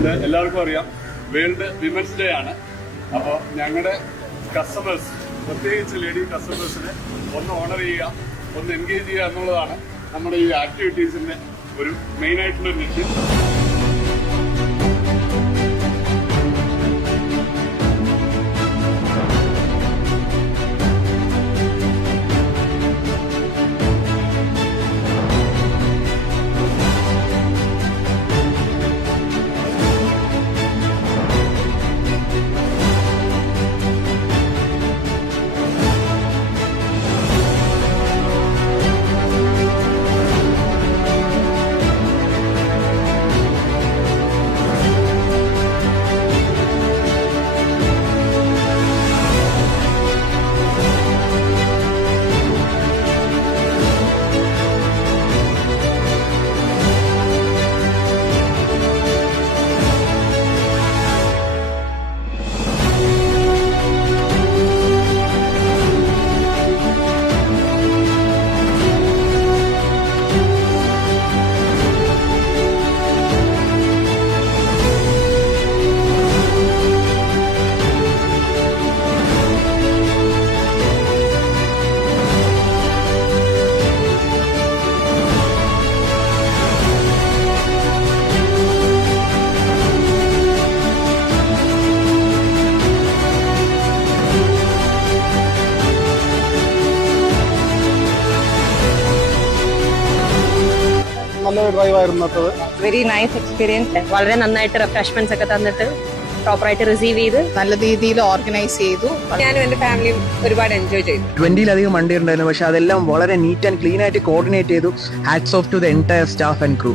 ഇന്ന് എല്ലാവർക്കും അറിയാം വേൾഡ് വിമൻസ് ഡേ ആണ്. അപ്പോൾ ഞങ്ങളുടെ കസ്റ്റമേഴ്സ്, പ്രത്യേകിച്ച് ലേഡി കസ്റ്റമേഴ്സിനെ ഒന്ന് ഓണർ ചെയ്യുക, ഒന്ന് എൻഗേജ് ചെയ്യുക എന്നുള്ളതാണ് നമ്മുടെ ഈ ആക്ടിവിറ്റീസിന്റെ ഒരു മെയിൻ ആയിട്ടുള്ള ലക്ഷ്യം. നല്ലൊരു ഡ്രൈവ് ആയിരുന്നു. Very nice experience. വളരെ നന്നായിട്ട് റിഫ്രഷ്മെന്റ്സ് ഒക്കെ തന്നിട്ട് പ്രോപ്പറായിട്ട് റിസീവ് ചെയ്ത് നല്ല രീതിയിൽ ഓർഗനൈസ് ചെയ്തു. ഞാനും എന്റെ ഫാമിലിയും ഒരുപാട് എൻജോയ് ചെയ്തു. 20-ലധികം വണ്ടി ഉണ്ടായിരുന്നു, പക്ഷെ അതെല്ലാം വളരെ നീറ്റ് ആൻഡ് ക്ലീൻ ആയിട്ട് കോർഡിനേറ്റ് ചെയ്തു. Hats of two the entire staff and crew.